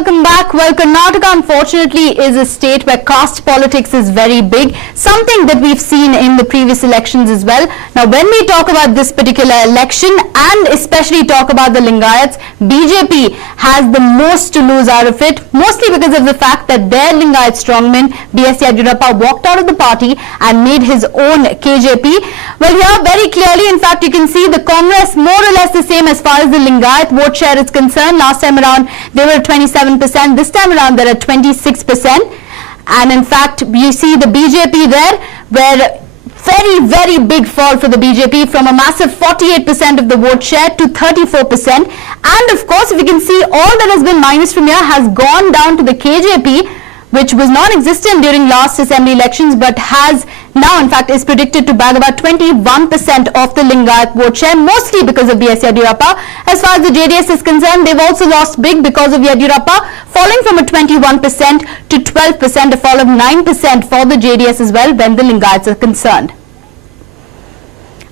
welcome back. Well, Karnataka unfortunately is a state where caste politics is very big, something that we've seen in the previous elections as well. Now, when we talk about this particular election and especially talk about the Lingayats, BJP has the most to lose out of it, mostly because of the fact that their Lingayat strongman, B.S. Yediyurappa, walked out of the party and made his own KJP. Well, here very clearly, in fact, you can see the Congress more or less the same as far as the Lingayat vote share is concerned. Last time around, they were at 27%. This time around, they're at 26%. And in fact, you see the BJP there, where very big fall for the BJP from a massive 48% of the vote share to 34%. And of course, if you can see, all that has been minus from here has gone down to the KJP, which was non-existent during last assembly elections, but has now, in fact, is predicted to bag about 21% of the Lingayat vote share, mostly because of B.S. Yediyurappa. As far as the JDS is concerned, they've also lost big because of Yediyurappa, falling from a 21% to 12%, a fall of 9% for the JDS as well when the Lingayats are concerned.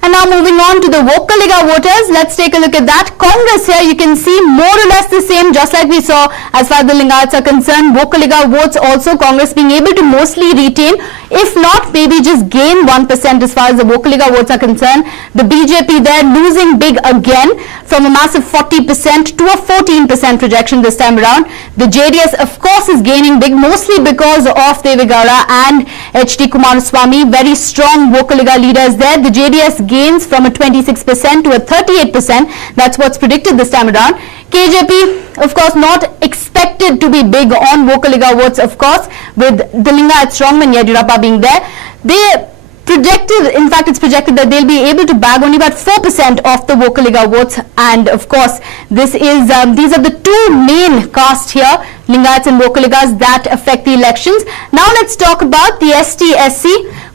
And now moving on to the Vokkaliga voters, let's take a look at that. Congress here, you can see more or less the same, just like we saw as far as the Lingayats are concerned. Vokkaliga votes also, Congress being able to mostly retain, if not maybe just gain 1% as far as the Vokkaliga votes are concerned. The BJP there losing big again from a massive 40% to a 14% projection this time around. The JDS of course is gaining big, mostly because of Deve Gowda and H.D. Kumaraswamy, very strong Vokkaliga leaders there. The JDS gains from a 26% to a 38%. That's what's predicted this time around. KJP, of course, not expected to be big on Vokkaliga votes, of course, with the Lingayat strongman Yediyurappa being there. They projected, in fact, it's projected that they'll be able to bag only about 4% of the Vokkaliga votes. And of course, this is these are the two main castes here, Lingayats and Vokkaligas, that affect the elections. Now let's talk about the ST-SC.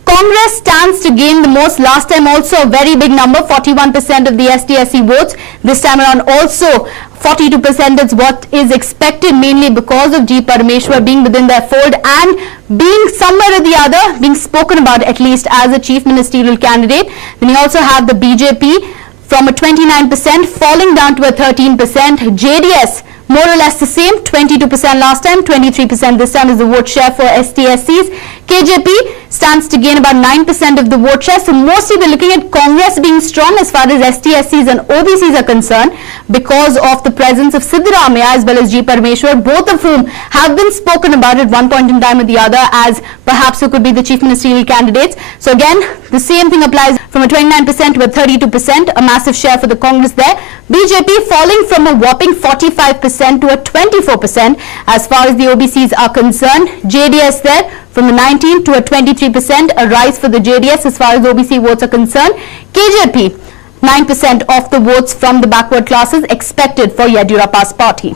Congress stands to gain the most. Last time also a very big number, 41% of the ST-SC votes. This time around also 42% is what is expected, mainly because of G. Parameshwar being within their fold and being somewhere or the other, being spoken about at least as a chief ministerial candidate. Then you also have the BJP from a 29% falling down to a 13%. JDS more or less the same, 22% last time, 23% this time is the vote share for ST-SCs. KJP stands to gain about 9% of the vote share. So mostly we're looking at Congress being strong as far as ST-SCs and OBCs are concerned because of the presence of Siddaramaiah as well as G. Parameshwar, both of whom have been spoken about at one point in time or the other as perhaps who could be the chief ministerial candidates. So again, the same thing applies from a 29% to a 32%, a massive share for the Congress there. BJP falling from a whopping 45% to a 24% as far as the OBCs are concerned. JDS there from a 19 to a 23%, a rise for the JDS as far as OBC votes are concerned. KJP, 9% of the votes from the backward classes expected for Yediyurappa's party.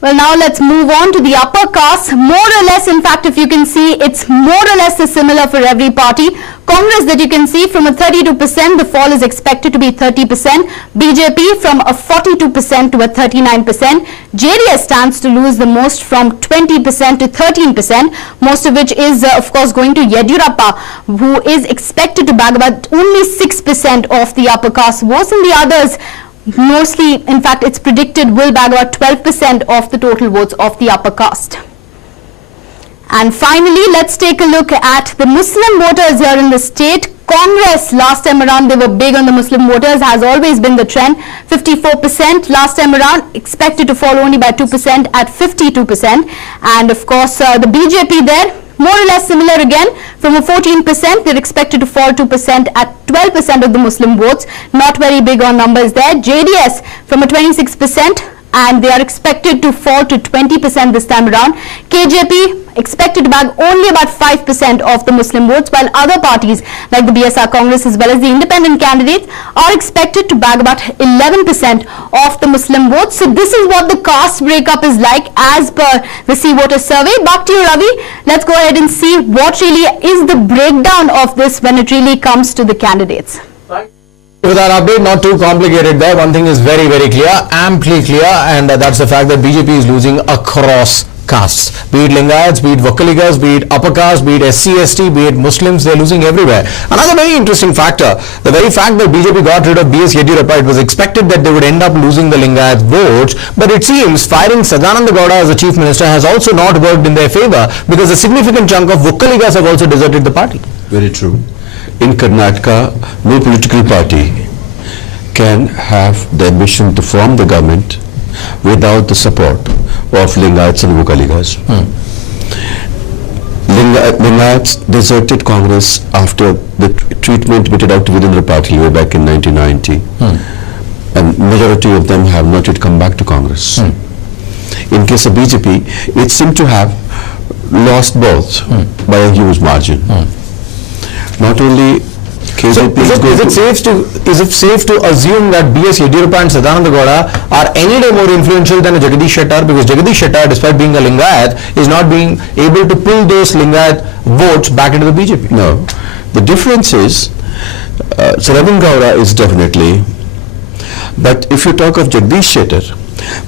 Well, now let's move on to the upper caste. More or less, in fact, if you can see, it's more or less similar for every party. Congress that you can see from a 32%, the fall is expected to be 30%. BJP from a 42% to a 39%. JDS stands to lose the most from 20% to 13%, most of which is, of course, going to Yediyurappa, who is expected to bag about only 6% of the upper caste votes, and the others mostly, in fact, it's predicted will bag about 12% of the total votes of the upper caste. And finally, let's take a look at the Muslim voters here in the state. Congress, last time around, they were big on the Muslim voters, has always been the trend. 54% last time around, expected to fall only by 2% at 52%. And of course, the BJP there, more or less similar again, from a 14%, they're expected to fall 2% at 12% of the Muslim votes. Not very big on numbers there. JDS from a 26%, and they are expected to fall to 20% this time around. KJP expected to bag only about 5% of the Muslim votes, while other parties like the BSR Congress as well as the independent candidates are expected to bag about 11% of the Muslim votes. So this is what the caste breakup is like as per the C Voter survey. Back to you, Ravi. Let's go ahead and see what really is the breakdown of this when it really comes to the candidates. With our update, not too complicated there. One thing is very clear, amply clear, and that's the fact that BJP is losing across castes, be it Lingayats, be it Vokkaligas, be it upper caste, be it SC, ST, be it Muslims, they're losing everywhere. Another very interesting factor, the very fact that BJP got rid of B.S. Yediyurappa, it was expected that they would end up losing the Lingayat votes, but it seems firing Sadananda Gowda as the chief minister has also not worked in their favor, because a significant chunk of Vokkaligas have also deserted the party. Very true. In Karnataka, no political party can have the ambition to form the government without the support of Lingayats and Vokkaligas. Lingayats deserted Congress after the treatment meted out to Virendra Patil way back in 1990. And majority of them have not yet come back to Congress. In case of BJP, it seemed to have lost both by a huge margin. Not only KJP Is it safe to assume that B.S. Yediyurappa and Sadananda Gowda are any day more influential than a Jagadish Shettar, because Jagadish Shettar, despite being a Lingayat, is not being able to pull those Lingayat votes back into the BJP? No. The difference is, Sadananda Gowda is definitely, but if you talk of Jagadish Shettar,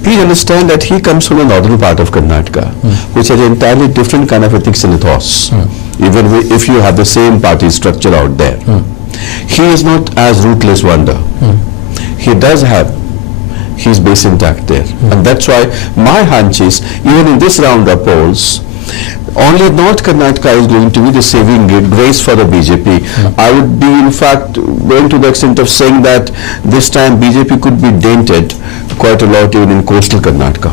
please understand that he comes from the northern part of Karnataka, which has an entirely different kind of ethics and ethos, even if you have the same party structure out there. He is not as ruthless wonder. He does have his base intact there. And that's why my hunch is, even in this round of polls, only North Karnataka is going to be the saving grace for the BJP. I would be in fact going to the extent of saying that this time BJP could be dented quite a lot even in coastal Karnataka.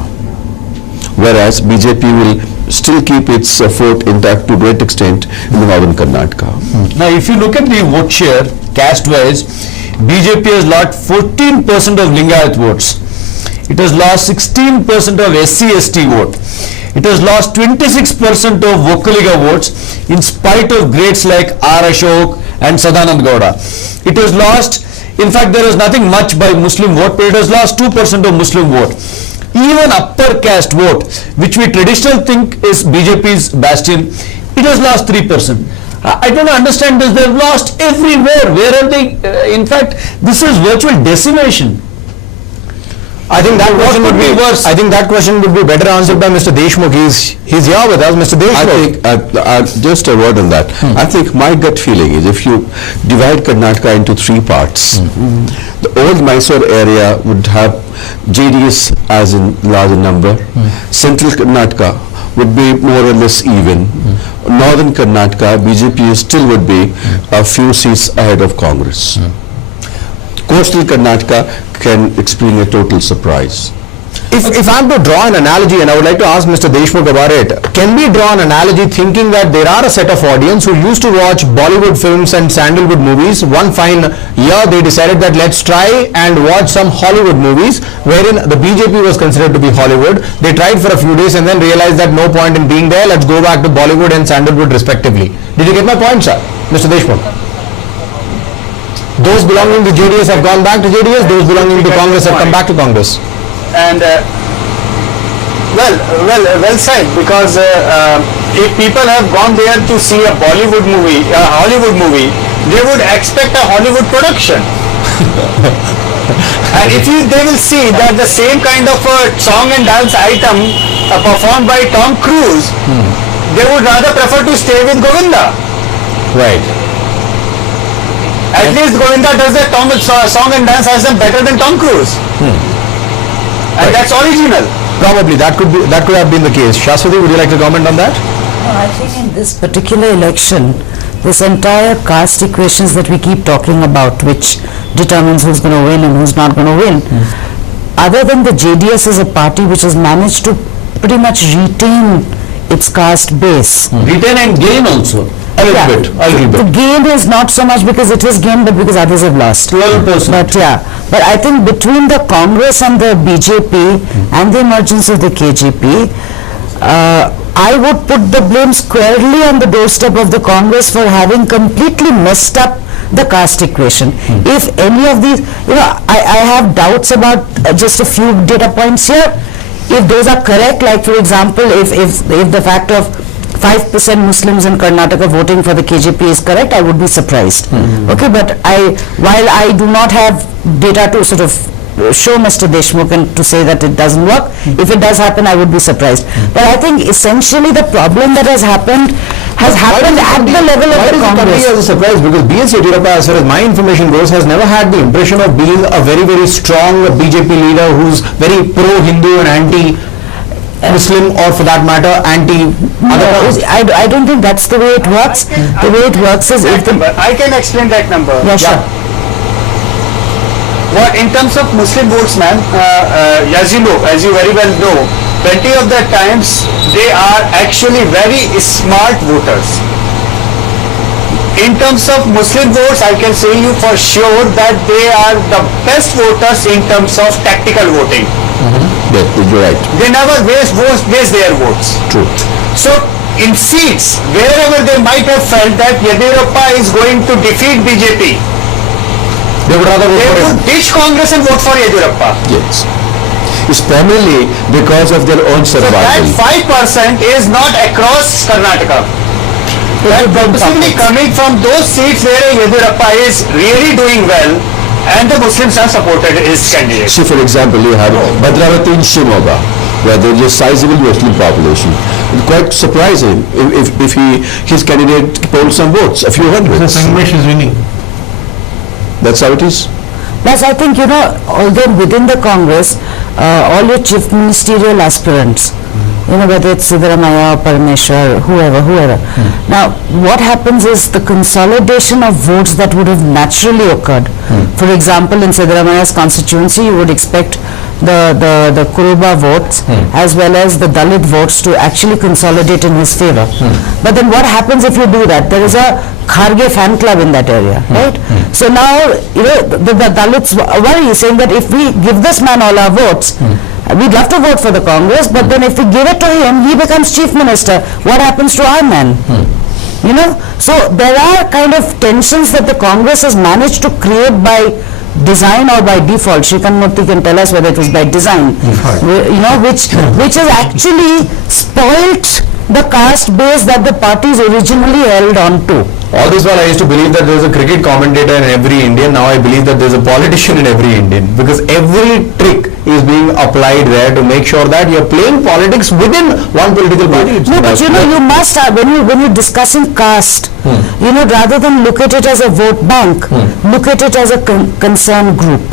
Whereas BJP will still keep its fort intact to a great extent in the northern Karnataka. Now, if you look at the vote share, caste-wise, BJP has lost 14% of Lingayat votes. It has lost 16% of SC/ST vote. It has lost 26% of Vokkaliga votes in spite of greats like R. Ashok and Sadananda Gowda. It has lost, in fact, there is nothing much by Muslim vote, but it has lost 2% of Muslim vote. Even upper caste vote, which we traditionally think is BJP's bastion, it has lost 3%. I don't understand this. They've lost everywhere. Where are they? In fact, this is virtual decimation. I think that question would be worse. I think that question would be better answered by Mr. Deshmukh. He's here with us, Mr. Deshmukh. I think, just a word on that. I think my gut feeling is, if you divide Karnataka into three parts, the old Mysore area would have JDS as in larger number. Central Karnataka would be more or less even. Northern Karnataka, BJP still would be a few seats ahead of Congress. Coastal Karnataka can experience a total surprise. If I'm to draw an analogy, and I would like to ask Mr. Deshmukh about it, can we draw an analogy thinking that there are a set of audience who used to watch Bollywood films and Sandalwood movies? One fine year they decided that let's try and watch some Hollywood movies, wherein the BJP was considered to be Hollywood. They tried for a few days and then realized that no point in being there, let's go back to Bollywood and Sandalwood respectively. Did you get my point, sir? Mr. Deshmukh? Those belonging to JDS have gone back to JDS, those belonging to Congress have come back to Congress. And well said, because if people have gone there to see a Bollywood movie, a Hollywood movie, they would expect a Hollywood production. And if they will see that the same kind of a song and dance item performed by Tom Cruise, they would rather prefer to stay with Govinda. Right. At least Govinda does the song and dance item better than Tom Cruise. And that's original. Probably that could have been the case. Shashwati, would you like to comment on that? No, I think in this particular election, this entire caste equations that we keep talking about, which determines who's going to win and who's not going to win, other than the JDS as a party which has managed to pretty much retain its caste base. Retain and gain also. A little bit. The gain is not so much because it was gained, but because others have lost. 12%. But I think between the Congress and the BJP and the emergence of the KJP, I would put the blame squarely on the doorstep of the Congress for having completely messed up the caste equation. If any of these, I have doubts about just a few data points here. If those are correct, like for example, if the fact of 5% Muslims in Karnataka voting for the KJP is correct, I would be surprised. Okay, but while I do not have data to sort of show Mr. Deshmukh and to say that it doesn't work. If it does happen, I would be surprised. But I think essentially the problem that has happened at the level of the Congress. As a surprise, because B.S. Yediyurappa, as far as my information goes, has never had the impression of being a very, very strong BJP leader who's very pro-Hindu and anti-Muslim, or for that matter, anti-other castes. I don't think that's the way it works. The way it works is if the... I can explain that number. Yeah, sure. What in terms of Muslim votes, ma'am, as you very well know, plenty of the times they are actually very smart voters. In terms of Muslim votes, I can say you for sure that they are the best voters in terms of tactical voting. Yes, you're right. They never waste their votes. True. So in seats, wherever they might have felt that Yediyurappa is going to defeat BJP, They would rather vote they for him. would ditch Congress and vote for Yediyurappa. Yes. It's primarily because of their own So that survival. 5% is not across Karnataka. That possibly coming from those seats where Yediyurappa is really doing well and the Muslims have supported his candidate. See, for example, you have Bhadravati in Shimoga, where there is a sizable Muslim population. It's quite surprising if his candidate polls some votes, a few hundred. Sangesh is winning. That's how it is. Plus, I think, although within the Congress, all your chief ministerial aspirants, whether it's Siddaramaiah or Parameshwar, whoever. Now, what happens is the consolidation of votes that would have naturally occurred. For example, in Siddaramaiah's constituency, you would expect the Kuruba votes as well as the Dalit votes to actually consolidate in his favor. But then what happens if you do that? There is a Kharge fan club in that area, right? So now, the Dalits worry, saying that if we give this man all our votes, we'd love to vote for the Congress, but then if we give it to him, he becomes chief minister. What happens to our men? So there are kind of tensions that the Congress has managed to create by design or by default. Shrikant Murthy can tell us whether it was by design, which has actually spoilt the caste base that the parties originally held on to. All this while I used to believe that there was a cricket commentator in every Indian. Now I believe that there's a politician in every Indian, because every trick is being applied there to make sure that you're playing politics within one political party. No, but you must have, when you're discussing caste, rather than look at it as a vote bank, look at it as a concerned group.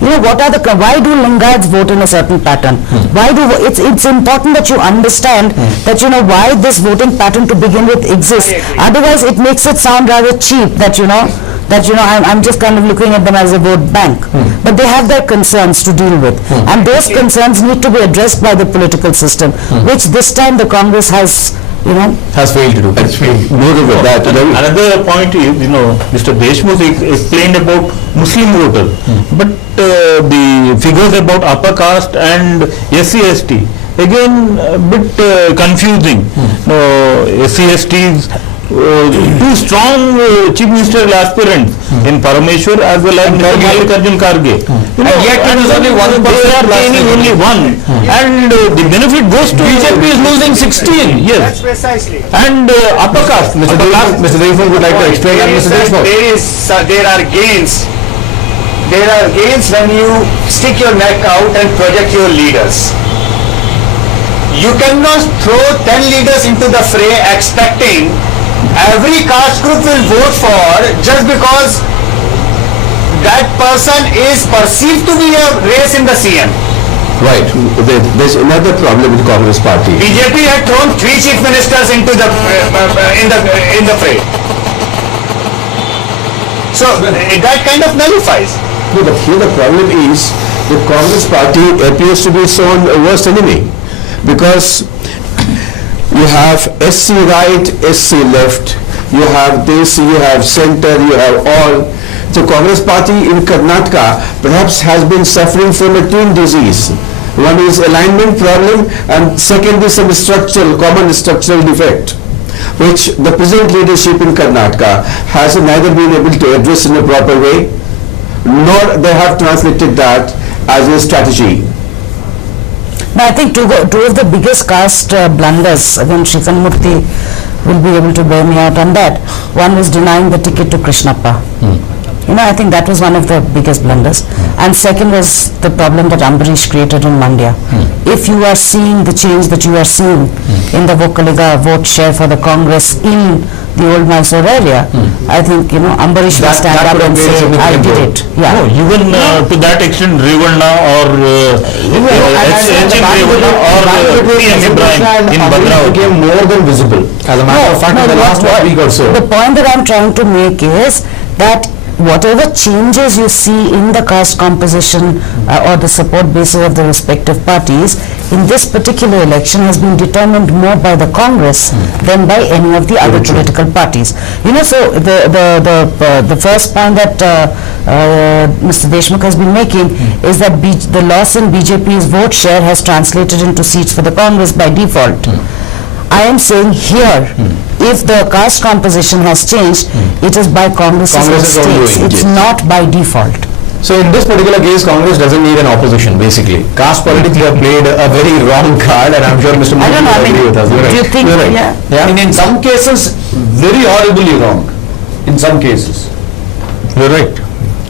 Why do Lingayats vote in a certain pattern? It's important that you understand that why this voting pattern to begin with exists. Otherwise, it makes it sound rather cheap that I'm just kind of looking at them as a vote bank. But they have their concerns to deal with, and those concerns need to be addressed by the political system, which this time the Congress has failed to do. Moreover, that Another point is, Mr. Deshmukh explained about Muslim voters, but the figures about upper caste and SC/ST, again a bit confusing. SC/STs, two strong chief ministerial aspirants in Parameshwar as well as Mr. Mallikarjun Kharge. And yet it is only 1%. They are gaining only one, and the benefit goes to BJP is losing 16. Yes, Precisely. and upper caste. Mr. Deshmukh would like to explain that. Mr. Deshmukh. There are gains. There are gains when you stick your neck out and project your leaders. You cannot throw 10 leaders into the fray expecting every caste group will vote for just because that person is perceived to be a race in the CM. right. There's another problem with Congress party. BJP had thrown 3 chief ministers into the in the fray. So that kind of nullifies. No, but here the problem is the Congress party appears to be its own worst enemy, because you have SC right, SC left, you have this, you have center, you have all. So Congress party in Karnataka perhaps has been suffering from a twin disease. One is alignment problem, and second is some common structural defect, which the present leadership in Karnataka has neither been able to address in a proper way, nor they have translated that as a strategy. No, I think two of the biggest caste blunders, again Shrikant Murthy will be able to bear me out on that. One is denying the ticket to Krishnappa. I think that was one of the biggest blunders. And second was the problem that Ambarish created in Mandya. If you are seeing the change that you are seeing in the Vokaliga vote share for the Congress in the old Mysore area, I think, Ambarish will stand up and say, I did it. Yeah. No, even to that extent, Revanna or H.M. Revanna or P.M. Ibrahim in Bhadravati became more than visible. As a matter of fact, in the last 1 week or so. The point that I'm trying to make is that whatever changes you see in the caste composition or the support basis of the respective parties in this particular election has been determined more by the Congress than by any of the other political parties. So the first point that Mr. Deshmukh has been making is that the loss in BJP's vote share has translated into seats for the Congress by default. I am saying here, if the caste composition has changed, it is by Congress's mistakes. It's not by default. So in this particular case, Congress doesn't need an opposition, basically. Caste politics have played a very wrong card, and I'm sure Mr. Modi will agree with us. Do you think? Right. Yeah. In some cases, very horribly wrong. In some cases. You're right.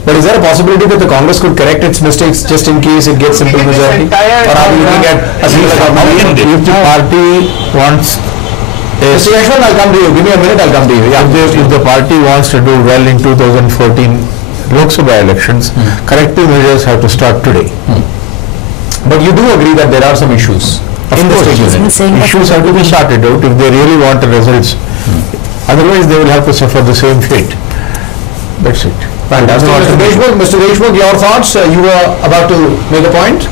But is there a possibility that the Congress could correct its mistakes just in case it gets simple majority? Or are we looking at a single government? if the party wants Mr. Yashwant, I'll come to you. Give me a minute, I'll come to you. Yeah. if the party wants to do well in 2014 Lok Sabha elections, corrective measures have to start today. But you do agree that there are some issues in the state He's been unit. saying that Issues have to be sorted out if they really want the results. Otherwise, they will have to suffer the same fate. That's it. Fantastic. Mr. Deshmukh, your thoughts? You were about to make a point?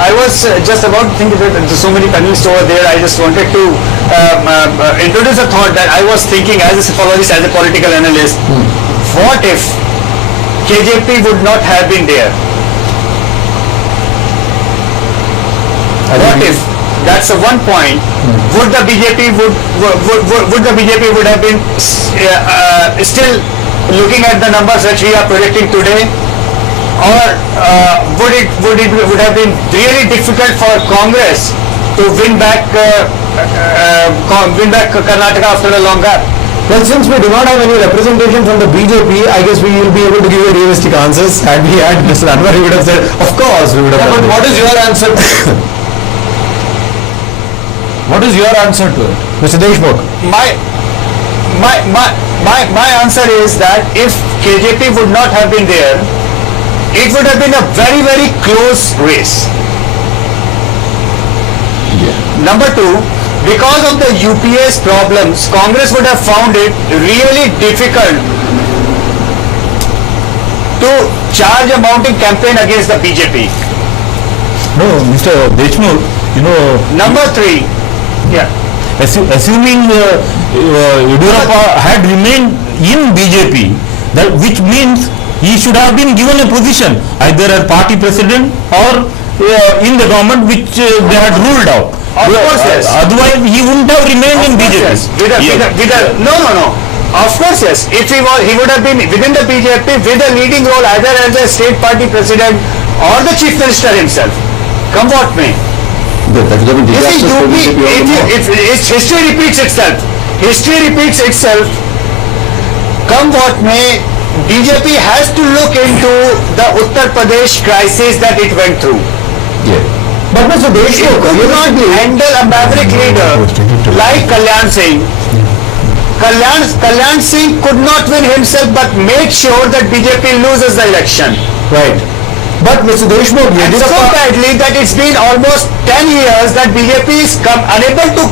I was just about to think that there's so many panelists over there. I just wanted to introduce a thought that I was thinking as a psychologist, as a political analyst. What if KJP would not have been there? What if? That's the one point. Would the BJP would have been still looking at the numbers that we are projecting today, or would it have been really difficult for Congress to win back Karnataka after a long gap? Well, since we do not have any representation from the BJP, I guess we will be able to give you realistic answers. Had we had Mr. Anwar, he would have said, of course, we would have done But what this. is your answer? What is your answer to it? Mr. Deshmukh, My answer is that if KJP would not have been there, it would have been a very, very close race. Number two, because of the UPS problems, Congress would have found it really difficult to charge a mounting campaign against the BJP. No, Mr. Deshmukh, Number three, assuming Yediyurappa had remained in BJP, which means he should have been given a position either as party president or in the government which they had ruled out. Of course, yes. Otherwise, he wouldn't have remained in BJP. Yes. No. Of course, yes. If he would have been within the BJP with a leading role either as a state party president or the chief minister himself. Come what may. That would have been You see, disastrous for BJP all the more. history repeats itself. History repeats itself. Come what may, BJP has to look into the Uttar Pradesh crisis that it went through. Yeah. but Mr. It Deshmukh, could not handle a maverick leader like Kalyan Singh. Kalyan Singh could not win himself but made sure that BJP loses the election. right. But Mr. Deshmukh, And so Yediyurappa, badly that it's been almost 10 years that BJP is unable to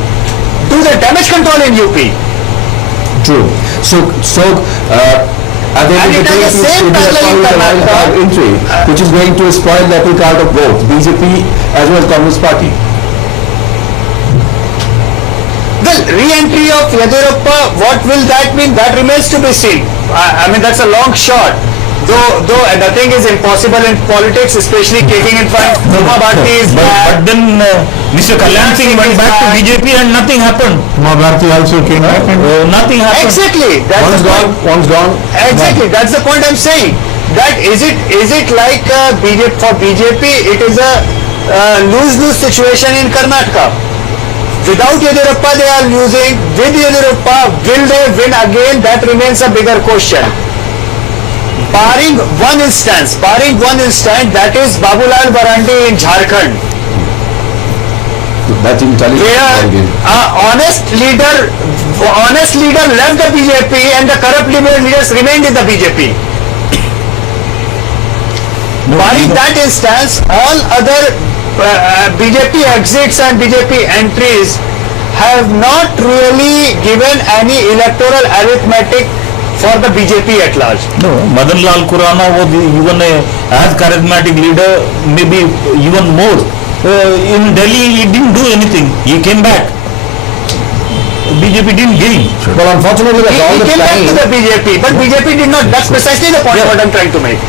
do the damage control in UP. True. So are they And going it to has the same parallel in Karnataka. entry, which is going to spoil the apple cart of both BJP as well as Congress Party? Well, re-entry of Yediyurappa, what will that mean? That remains to be seen. I mean, that's a long shot. Though nothing is impossible in politics, especially kicking in front. Uma Bharti is But back. then Mr. Kalyan Singh went back to BJP and nothing happened. Bharti also came back. Nothing happened. Exactly. That's One's the gone, point. one's gone. Exactly. That's the point I'm saying. That is it like for BJP, it is a lose-lose situation in Karnataka. Without Yediyurappa they are losing. With Yediyurappa, will they win again? That remains a bigger question. Barring one instance, that is Babulal Marandi in Jharkhand, That's intelligent. where honest leader left the BJP and the corrupt leaders remained in the BJP. Barring that instance, all other BJP exits and BJP entries have not really given any electoral arithmetic for the BJP at large. No, Madan Lal Khurana was even as charismatic leader, maybe even more. In Delhi, he didn't do anything. He came back. BJP didn't gain. Well, unfortunately, He that's all the came back to time. the BJP, but BJP did not. That's precisely the point what I'm trying to make.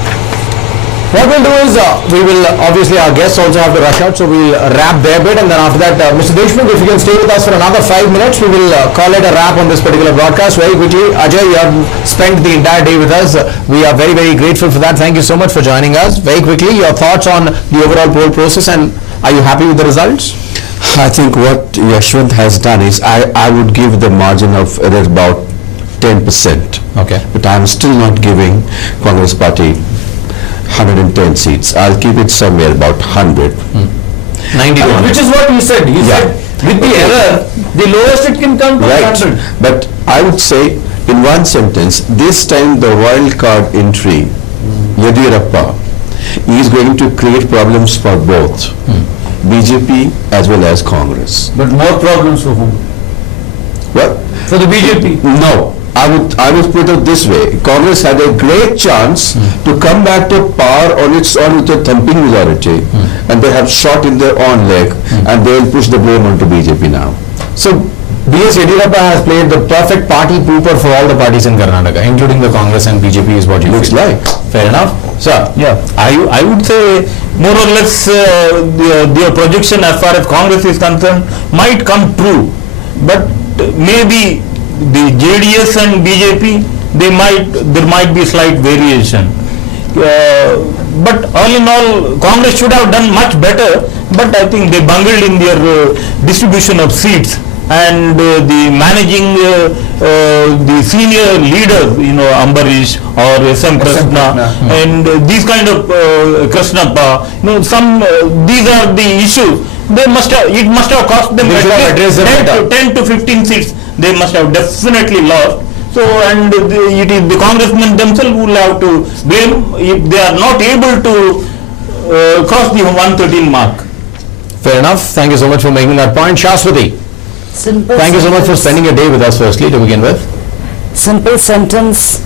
What we'll do is, we will, obviously our guests also have to rush out, so we'll wrap their bit, and then after that, Mr. Deshmukh, if you can stay with us for another 5 minutes, we will call it a wrap on this particular broadcast very quickly. Ajay, you have spent the entire day with us. We are very, very grateful for that. Thank you so much for joining us. Very quickly, your thoughts on the overall poll process, and are you happy with the results? I think what Yashwant has done is, I would give the margin of error about 10%. Okay. But I'm still not giving Congress Party 110 seats. I'll keep it somewhere about 100. 90 to 100. Which is what he said. He Yeah. said with the error, the lowest it can come to Right. 100. But I would say, in one sentence, this time the wild card entry, Yediyurappa, is going to create problems for both BJP as well as Congress. But more problems for whom? Well, For the BJP. no, I would put it this way. Congress had a great chance to come back to power on its own with a thumping majority, and they have shot in their own leg, and they will push the blame onto BJP now. So, B.S. Yediyurappa has played the perfect party pooper for all the parties in Karnataka, including the Congress and BJP is what you Looks feel. like. Fair enough. Sir? Yeah, I would say more or less their projection as far as Congress is concerned might come true, but maybe the JDS and BJP, there might be slight variation. But all in all, Congress should have done much better, but I think they bungled in their distribution of seats, and the managing the senior leaders, Ambarish or SM Krishna, and these kind of Krishnappa, these are the issues. It must have cost them They should have addressed them better. 10 to 15 seats. They must have definitely lost. So, and it is the congressmen themselves who will have to blame if they are not able to cross the 113 mark. Fair enough. Thank you so much for making that point. Shashwati, Simple thank you so much for sentence. spending your day with us firstly to begin with. Simple sentence,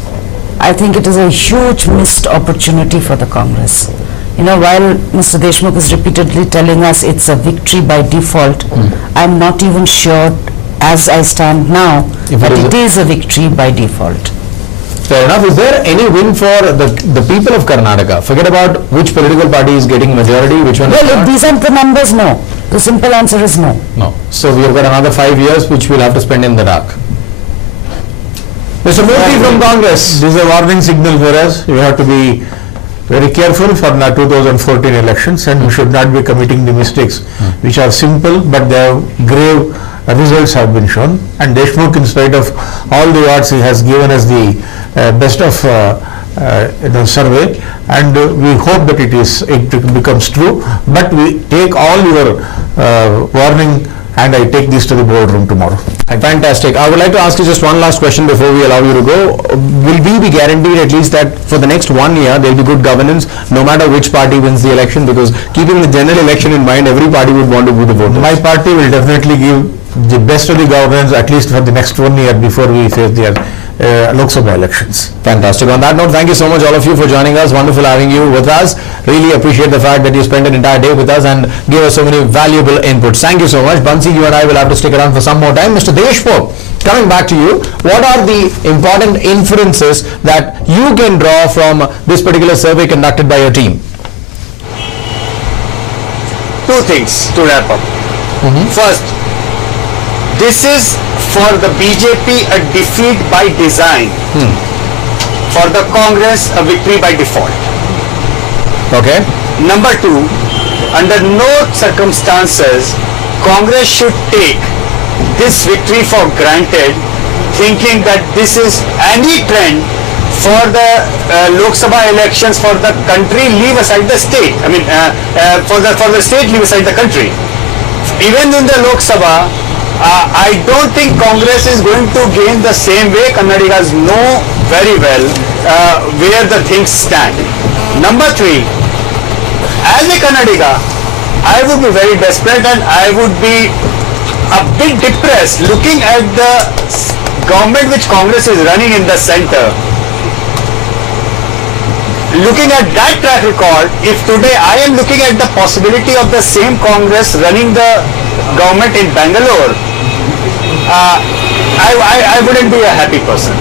I think it is a huge missed opportunity for the Congress. While Mr. Deshmukh is repeatedly telling us it's a victory by default, I'm not even sure, as I stand now, If that it is it is a victory by default. Fair enough. Is there any win for the people of Karnataka? Forget about which political party is getting majority, which one is Well, if not. these are the numbers, no. The simple answer is no. No. So we have got another 5 years which we'll have to spend in the dark. Mr. Murthy from Congress. This is a warning signal for us. We have to be very careful for the 2014 elections, and we should not be committing the mistakes which are simple but they have grave results have been shown. And Deshmukh, in spite of all the awards, he has given us the best of survey, and we hope that it becomes true. But we take all your warning, and I take this to the boardroom tomorrow. Fantastic. I would like to ask you just one last question before we allow you to go. Will we be guaranteed at least that for the next 1 year there will be good governance no matter which party wins the election? Because keeping the general election in mind, every party would want to be the voters. My party will definitely give the best of the governance at least for the next 1 year before we face the Lok Sabha elections. Fantastic. On that note, thank you so much all of you for joining us. Wonderful having you with us. Really appreciate the fact that you spent an entire day with us and gave us so many valuable inputs. Thank you so much. Bansi, you and I will have to stick around for some more time. Mr. Deshmukh, coming back to you, what are the important inferences that you can draw from this particular survey conducted by your team? Two things to wrap up. First, this is for the BJP a defeat by design. For the Congress, a victory by default. Okay. Number two, under no circumstances, Congress should take this victory for granted, thinking that this is any trend for the Lok Sabha elections for the country, leave aside the state. I mean, for the state, leave aside the country. Even in the Lok Sabha, I don't think Congress is going to gain the same way. Kannadigas know very well where the things stand. Number 3, as a Kannadiga, I would be very desperate and I would be a bit depressed looking at the government which Congress is running in the center. Looking at that track record, if today I am looking at the possibility of the same Congress running the government in Bangalore, I wouldn't be a happy person.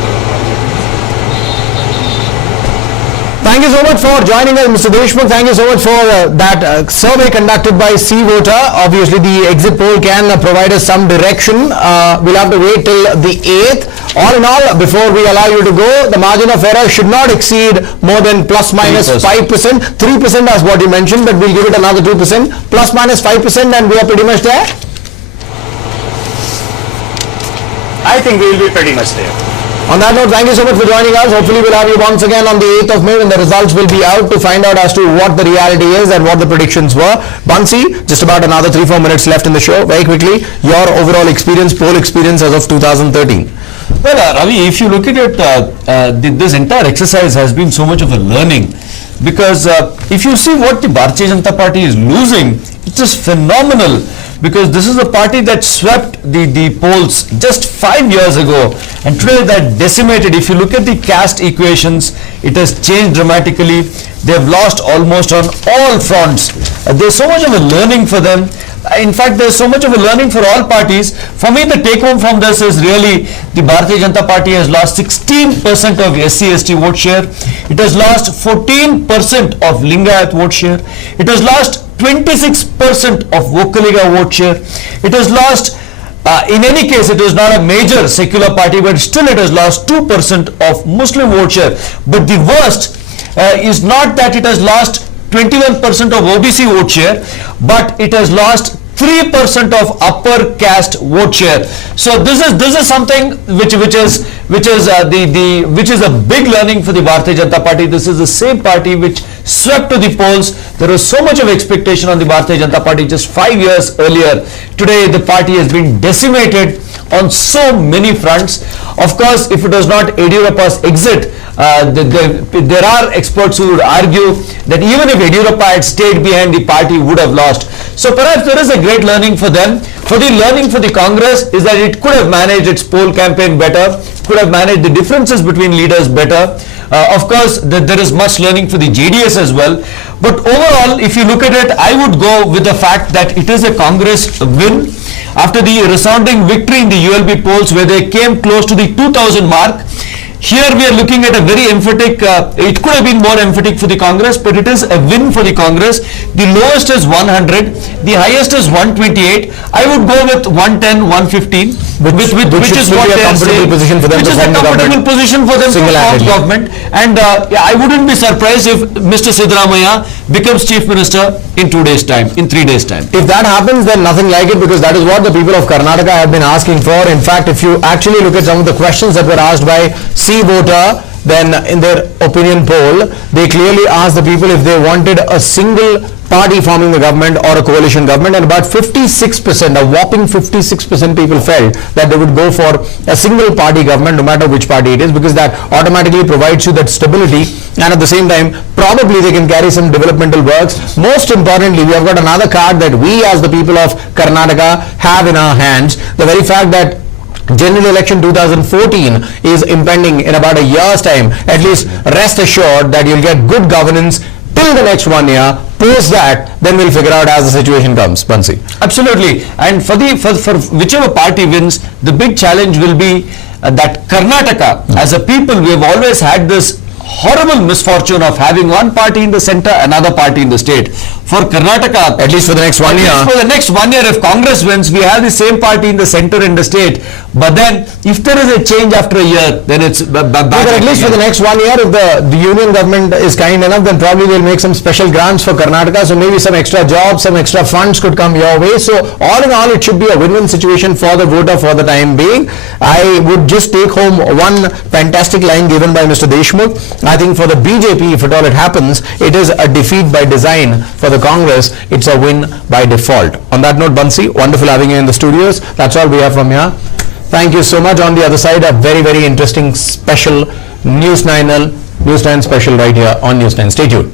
Thank you so much for joining us, Mr. Deshmukh. Thank you so much for that survey conducted by C-Voter. Obviously, the exit poll can provide us some direction. We'll have to wait till the 8th. All in all, before we allow you to go, the margin of error should not exceed more than plus minus 5%. 3% is what you mentioned, but we'll give it another 2%. Plus minus 5% and we are pretty much there? I think we will be pretty much there. On that note, thank you so much for joining us. Hopefully, we'll have you once again on the 8th of May when the results will be out to find out as to what the reality is and what the predictions were. Bansi, just about another 3-4 minutes left in the show. Very quickly, your overall experience, poll experience as of 2013. Well, Ravi, if you look at it, this entire exercise has been so much of a learning, because if you see what the Bharatiya Janata Party is losing, it's just phenomenal, because this is a party that swept the polls just 5 years ago, and today that decimated. If you look at the caste equations, it has changed dramatically. They have lost almost on all fronts. There's so much of a learning for them. In fact, there's so much of a learning for all parties. For me, the take home from this is really the Bharatiya Janata Party has lost 16% of SC/ST vote share. It has lost 14% of Lingayat vote share. It has lost 26% of Vokaliga vote share. It has lost, in any case, it is not a major secular party, but still it has lost 2% of Muslim vote share. But the worst is not that it has lost 21% of OBC vote share, but it has lost 3% of upper caste vote share. So this is something which is a big learning for the Bharatiya Janata Party. This is the same party which swept to the polls. There was so much of expectation on the Bharatiya Janata Party just 5 years earlier. Today the party has been decimated on so many fronts. Of course, if it was not Yediyurappa's exit, there are experts who would argue that even if Yediyurappa had stayed behind, the party would have lost. So perhaps there is a great learning for them. For the learning for the Congress is that it could have managed its poll campaign better, could have managed the differences between leaders better. Of course, there is much learning for the JDS as well. But overall, if you look at it, I would go with the fact that it is a Congress win. After the resounding victory in the ULB polls where they came close to the 2000 mark, here we are looking at a very emphatic, it could have been more emphatic for the Congress, but it is a win for the Congress. The lowest is 100, the highest is 128. I would go with 110, 115, which is what they are saying, which is a comfortable position for them to form government. And I wouldn't be surprised if Mr. Siddaramaiah becomes Chief Minister in 2 days' time, in 3 days' time. If that happens, then nothing like it, because that is what the people of Karnataka have been asking for. In fact, if you actually look at some of the questions that were asked by C-Voter, then in their opinion poll, they clearly asked the people if they wanted a single party forming the government or a coalition government, and about 56%, a whopping 56% people felt that they would go for a single party government no matter which party it is, because that automatically provides you that stability, and at the same time probably they can carry some developmental works. Most importantly, we have got another card that we as the people of Karnataka have in our hands. The very fact that General Election 2014 is impending in about a year's time. At least rest assured that you'll get good governance till the next 1 year. Post that, then we'll figure out as the situation comes. Bansi. Absolutely. And for whichever party wins, the big challenge will be that Karnataka, as a people, we have always had this horrible misfortune of having one party in the center, another party in the state. for Karnataka. At least for the next 1 year. For the next 1 year, if Congress wins, we have the same party in the center and the state. But then, if there is a change after a year, then it's back. But at least for the next 1 year, if the union government is kind enough, then probably they'll make some special grants for Karnataka. So maybe some extra jobs, some extra funds could come your way. So all in all, it should be a win-win situation for the voter for the time being. I would just take home one fantastic line given by Mr. Deshmukh. I think for the BJP, if at all it happens, it is a defeat by design. For the Congress, it's a win by default. On that note, Bansi, wonderful having you in the studios. That's all we have from here. Thank you so much. On the other side, a very, very interesting special News 9 special right here on News 9. Stay tuned.